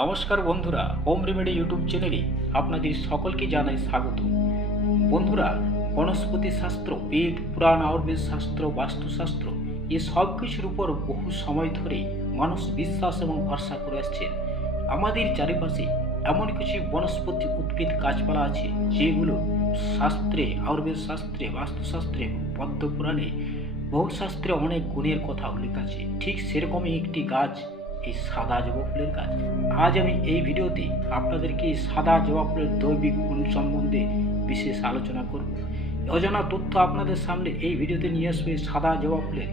নমস্কার বন্ধুরা, home remedy YouTube চ্যানেলে আপনাদের সকলকে জানাই স্বাগত। বন্ধুরা, বনস্পতি শাস্ত্র, বেদ, পুরাণ, আয়ুর্বেদ শাস্ত্র, বাস্তুশাস্ত্র, এ সব কিছুর উপর বহু সময় ধরে মানুষ বিশ্বাস এবং ভরসা করে আসছেন। আমাদের চারিপাশে এমন কিছু বনস্পতি উদ্ভিদ গাছপালা আছে, যেগুলো শাস্ত্রে, আয়ুর্বেদ শাস্ত্রে, বাস্তুশাস্ত্রে পদ্ম পুরাণে বহু শাস্ত্রে অনেক গুণের কথা উল্লেখ আছে। ঠিক সেরকমই একটি গাছ এই সাদা জবা ফুলের গাছ। আজ আমি এই ভিডিওতে আপনাদেরকে এই সাদা জবা ফুলের দৈবিক গুণ সম্বন্ধে বিশেষ আলোচনা করব। অজানা তথ্য আপনাদের সামনে এই ভিডিওতে নিয়ে আসবে সাদা জবা ফুলের।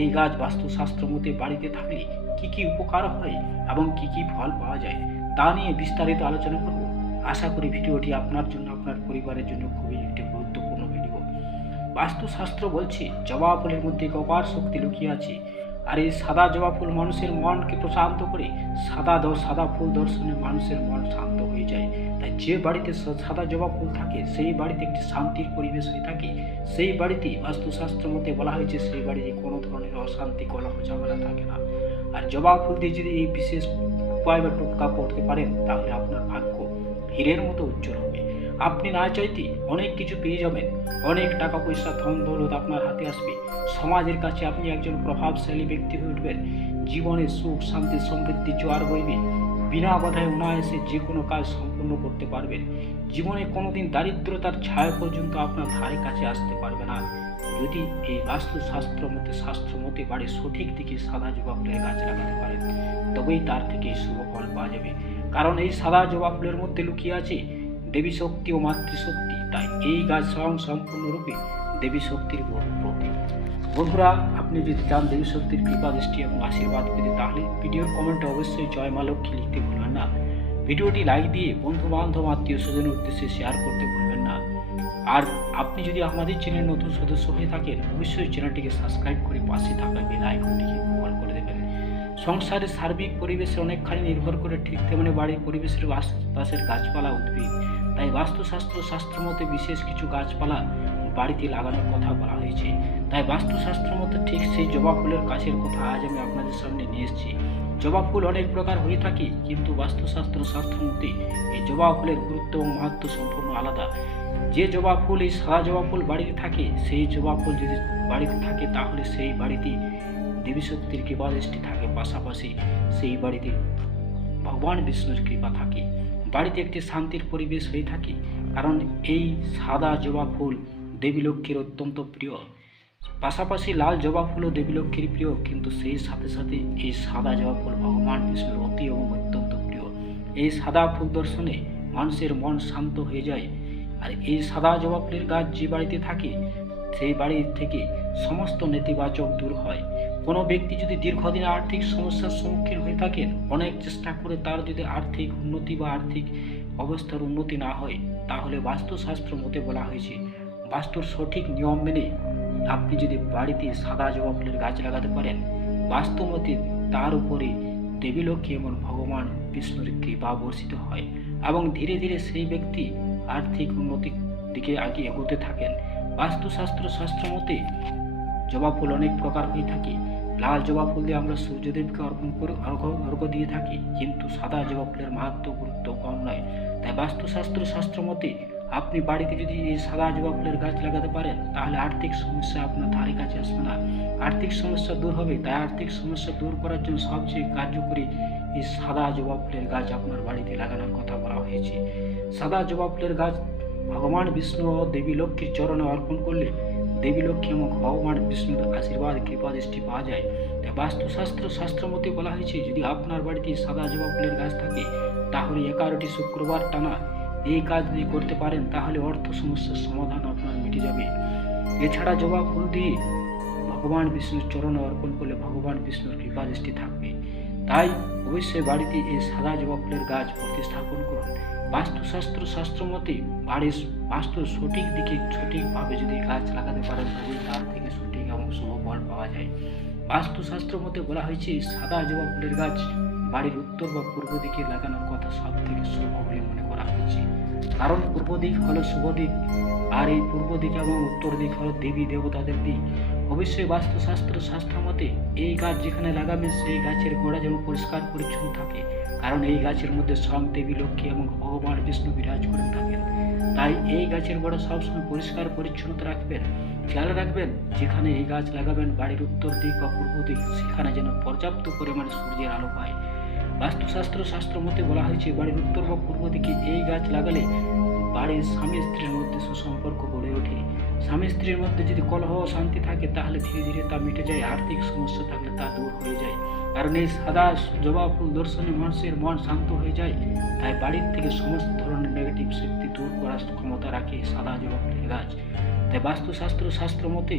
এই গাছ বাস্তুশাস্ত্র মতে বাড়িতে থাকলে কি কি উপকার হয় এবং কি কি ফল পাওয়া যায় তা নিয়ে বিস্তারিত আলোচনা করব। আশা করি ভিডিওটি আপনার জন্য, আপনার পরিবারের জন্য খুবই একটি গুরুত্বপূর্ণ ভিডিও। বাস্তুশাস্ত্র বলছে, জবা ফুলের মধ্যে এক অপার শক্তি লুকিয়ে আছে। আর এই সাদা জবা ফুল মানুষের মনকে প্রশান্ত করে, সাদা দ সাদা ফুল দর্শনে মানুষের মন শান্ত হয়ে যায়। তাই যে বাড়িতে সাদা জবা ফুল থাকে, সেই বাড়িতে একটি শান্তির পরিবেশ হয়ে থাকে। সেই বাড়িতে বাস্তুশাস্ত্র মতে বলা হয়েছে সেই বাড়িতে কোনো ধরনের অশান্তি, কলহ, ঝামেলা থাকে না। আর জবা ফুল দিয়ে যদি এই বিশেষ উপায় বা টোটকা করতে পারেন, তাহলে আপনার ভাগ্য হীরের মতো উজ্জ্বল হবে। আপনি না চাইতে অনেক কিছু পেয়ে যাবেন। অনেক টাকা পয়সা ধন দৌলত আপনার হাতে আসবে। সমাজের কাছে আপনি একজন প্রভাবশালী ব্যক্তি হয়ে উঠবেন। জীবনে সুখ, শান্তি, সমৃদ্ধি, জোয়ার বইবে। বিনা বাধায় অনায়াসে যে কোনো কাজ সম্পূর্ণ করতে পারবেন। জীবনে কোনোদিন দারিদ্রতার ছায়া পর্যন্ত আপনার ধারে কাছে আসতে পারবে না। যদি এই বাস্তু শাস্ত্র মতে শাস্ত্র মতে বাড়ি সঠিক দিকে সাদা জবা ফুলের গাছ লাগাতে পারেন, তবেই তার থেকে শুভ ফল পাওয়া যাবে। কারণ এই সাদা জবা ফুলের মধ্যে লুকিয়ে আছে দেবী শক্তি ও মাতৃশক্তি, তাই এই গাছ স্বয়ং সম্পূর্ণরূপে দেবী শক্তির প্রতীক। বন্ধুরা, আপনি যদি চান দেবী শক্তির কৃপা, দৃষ্টি এবং আশীর্বাদ পেতে, তাহলে ভিডিওর কমেন্টে অবশ্যই জয় মা লক্ষ্মী লিখতে ভুলবেন না। ভিডিওটি লাইক দিয়ে বন্ধু বান্ধব আত্মীয় স্বজনের উদ্দেশ্যে শেয়ার করতে ভুলবেন না। আর আপনি যদি আমাদের চ্যানেল নতুন সদস্য হয়ে থাকেন, অবশ্যই চ্যানেলটিকে সাবস্ক্রাইব করে পাশে থাকা বেল আইকনটিকে কল করে দেবেন। সংসারের সার্বিক পরিবেশে অনেকখানি নির্ভর করে ঠিক তেমনি বাড়ির পরিবেশের আশপাশের গাছপালা, উদ্ভিদ তাই বাস্তুশাস্ত্র শাস্ত্র মতে বিশেষ কিছু গাছপালা বাড়িতে লাগানোর কথা বলা হয়েছে। তাই বাস্তুশাস্ত্র মতে ঠিক সেই জবা ফুলের গাছের কথা আজ আমি আপনাদের সামনে নিয়ে এসেছি। জবা ফুল অনেক প্রকার হয়ে থাকে, কিন্তু বাস্তুশাস্ত্র শাস্ত্র মতে এই জবা ফুলের গুরুত্ব এবং মাহাত্ম সম্পূর্ণ আলাদা। যে জবা ফুল, এই সাদা জবা ফুল বাড়িতে থাকে, সেই জবা ফুল যদি বাড়িতে থাকে, তাহলে সেই বাড়িতে দেবী শক্তির কৃপা দৃষ্টি থাকে। পাশাপাশি সেই বাড়িতে ভগবান বিষ্ণুর কৃপা থাকে। বাড়িতে একটি শান্তির পরিবেশ হয়ে থাকে, কারণ এই সাদা জবা ফুল দেবী লক্ষ্মীর অত্যন্ত প্রিয়। পাশাপাশি লাল জবা ফুলও দেবী লক্ষ্মীর প্রিয়, কিন্তু সেই সাথে সাথে এই সাদা জবা ফুল ভগবান বিষ্ণুর অতি এবং অত্যন্ত প্রিয়। এই সাদা ফুল দর্শনে মানুষের মন শান্ত হয়ে যায়। আর এই সাদা জবা ফুলের গাছ যে বাড়িতে থাকে, সেই বাড়ি থেকে সমস্ত নেতিবাচক দূর হয়। কোনো ব্যক্তি যদি দীর্ঘদিন আর্থিক সমস্যার সম্মুখীন হয়ে থাকেন, অনেক চেষ্টা করে তার যদি আর্থিক উন্নতি বা আর্থিক অবস্থার উন্নতি না হয়, তাহলে বাস্তুশাস্ত্র মতে বলা হয়েছে, বাস্তুর সঠিক নিয়ম মেনে আপনি যদি বাড়িতে সাদা জবা ফুলের গাছ লাগাতে পারেন বাস্তু মতে তার উপরে দেবী লক্ষ্মী এবং ভগবান বিষ্ণুর কৃপা বর্ষিত হয় এবং ধীরে ধীরে সেই ব্যক্তি আর্থিক উন্নতির দিকে আগে এগোতে থাকেন। বাস্তুশাস্ত্র শাস্ত্র মতে জবা ফুল অনেক প্রকার হয়ে থাকে। লাল জবা ফুল দিয়ে আমরা সূর্যদেবকে অর্পণ করে অর্ঘ অর্ঘ দিয়ে থাকি। কিন্তু সাদা জবা ফুলের মাহাত্ম গুরুত্ব কম নয়। তাই বাস্তুশাস্ত্র শাস্ত্র মতে আপনি বাড়িতে যদি এই সাদা জবা ফুলের গাছ লাগাতে পারেন, তাহলে আর্থিক সমস্যা আপনার ধারে কাছে আসবে না। আর্থিক সমস্যা দূর হবে, তাই আর্থিক সমস্যা দূর করার জন্য সবচেয়ে কার্যকরী এই সাদা জবা ফুলের গাছ আপনার বাড়িতে লাগানোর কথা বলা হয়েছে। সাদা জবা ফুলের গাছ ভগবান বিষ্ণু ও দেবী লক্ষ্মীর চরণে অর্পণ করলে দেবী লক্ষ্মী এবং ভগবান বিষ্ণুর আশীর্বাদ কৃপা দৃষ্টি পাওয়া যায় তাই বাস্তুশাস্ত্র শাস্ত্র মতে বলা হয়েছে যদি আপনার বাড়িতে সাদা জবা ফুলের গাছ থাকে তাহলে এগারোটি শুক্রবার টানা এই কাজ যদি করতে পারেন তাহলে অর্থ সমস্যার সমাধান আপনার মিটে যাবে এছাড়া জবা ফুল দিয়ে ভগবান বিষ্ণুর চরণে অর্পণ করলে ভগবান বিষ্ণুর কৃপা দৃষ্টি থাকবে তাই অবশ্যই বাড়িতে এই সাদা জবা ফুলের গাছ প্রতিস্থাপন করুন। বাস্তুশাস্ত্র শাস্ত্র মতে বাড়ির বাস্তুর সঠিক দিকে সঠিকভাবে যদি গাছ লাগাতে পারেন তবে তার থেকে সঠিক এবং শুভ ফল পাওয়া যায়। বাস্তুশাস্ত্র মতে বলা হয়েছে, সাদা জবা ফুলের গাছ বাড়ির উত্তর বা পূর্ব দিকে লাগানোর কথা সব থেকে শুভ বলে কারণ পূর্ব দিক হলো শুভ দিক, আর এই পূর্ব দিক এবং উত্তর দিক হলো দেবী দেবতাদের দিক। অবশ্যই বাস্তুশাস্ত্র শাস্ত্র মতে এই গাছ যেখানে লাগাবেন, সেই গাছের গোড়া যেন পরিষ্কার পরিচ্ছন্ন থাকে। কারণ এই গাছের মধ্যে স্বয়ং দেবী, লক্ষ্মী এবং ভগবান বিষ্ণু বিরাজ করে থাকেন। তাই এই গাছের গোড়া সবসময় পরিষ্কার পরিচ্ছন্নতা রাখবেন, খেয়াল রাখবেন, যেখানে এই গাছ লাগাবেন, বাড়ির উত্তর দিক বা পূর্ব দিক, সেখানে যেন পর্যাপ্ত পরিমাণে সূর্যের আলো পায়। বাস্তুশাস্ত্র শাস্ত্র মতে বলা হয়েছে, বাড়ির উত্তর বা পূর্ব দিকে এই গাছ লাগালে বাড়ির স্বামী স্ত্রীর মধ্যে সুসম্পর্ক গড়ে ওঠে। স্বামী স্ত্রীর মধ্যে যদি কলহ শান্তি থাকে, তাহলে ধীরে ধীরে তা মিটে যায়, আর্থিক সমস্যা থাকলে তা দূর হয়ে যায়। কারণ এই সাদা জবা ফুল দর্শনে মানুষের মন শান্ত হয়ে যায়, তাই বাড়ির থেকে সমস্ত ধরনের নেগেটিভ শক্তি দূর করার ক্ষমতা রাখে সাদা জবা ফুলের গাছ। তাই বাস্তুশাস্ত্র শাস্ত্র মতে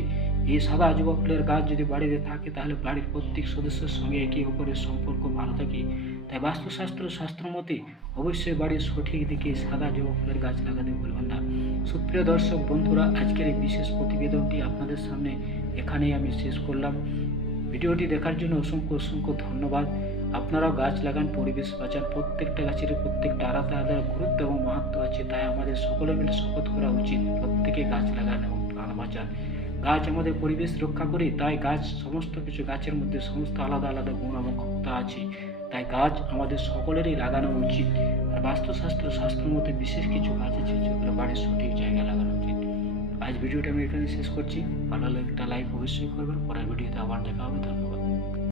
এই সাদা জবা ফুলের গাছ যদি বাড়িতে থাকে, তাহলে বাড়ির প্রত্যেক সদস্যের সঙ্গে একে অপরের সম্পর্ক ভালো থাকে। তাই বাস্তুশাস্ত্র শাস্ত্র মতে অবশ্যই বাড়ির সঠিক দিকে সাদা জবা ফুলের গাছ লাগাতে ভুলবেন না। সুপ্রিয় দর্শক বন্ধুরা, আজকের এই বিশেষ প্রতিবেদনটি আপনাদের সামনে এখানেই আমি শেষ করলাম। ভিডিওটি দেখার জন্য অসংখ্য অসংখ্য ধন্যবাদ। আপনারাও গাছ লাগান, পরিবেশ বাঁচান। প্রত্যেকটা গাছের প্রত্যেকটা আলাদা আলাদা গুরুত্ব এবং মাহাত্ম আছে। তাই আমাদের সকলে মিলে শপথ করা উচিত, প্রত্যেকে গাছ লাগান এবং প্রাণ বাঁচান। গাছ আমাদের পরিবেশ রক্ষা করে, তাই গাছ সমস্ত কিছু গাছের মধ্যে সমস্ত আলাদা আলাদা গুণ এবং ক্ষমতা আছে। তাই গাছ আমাদের সকলেরই লাগানো উচিত। আর বাস্তুশাস্ত্র স্বাস্থ্যের মধ্যে বিশেষ কিছু গাছ আছে যেগুলো বাড়ির সঠিক জায়গায় লাগানো উচিত। আজ ভিডিওটা আমি এখানে শেষ করছি। ভালো লাগলে একটা লাইক অবশ্যই করবেন। পরের ভিডিওতে আবার দেখা হবে। ধন্যবাদ।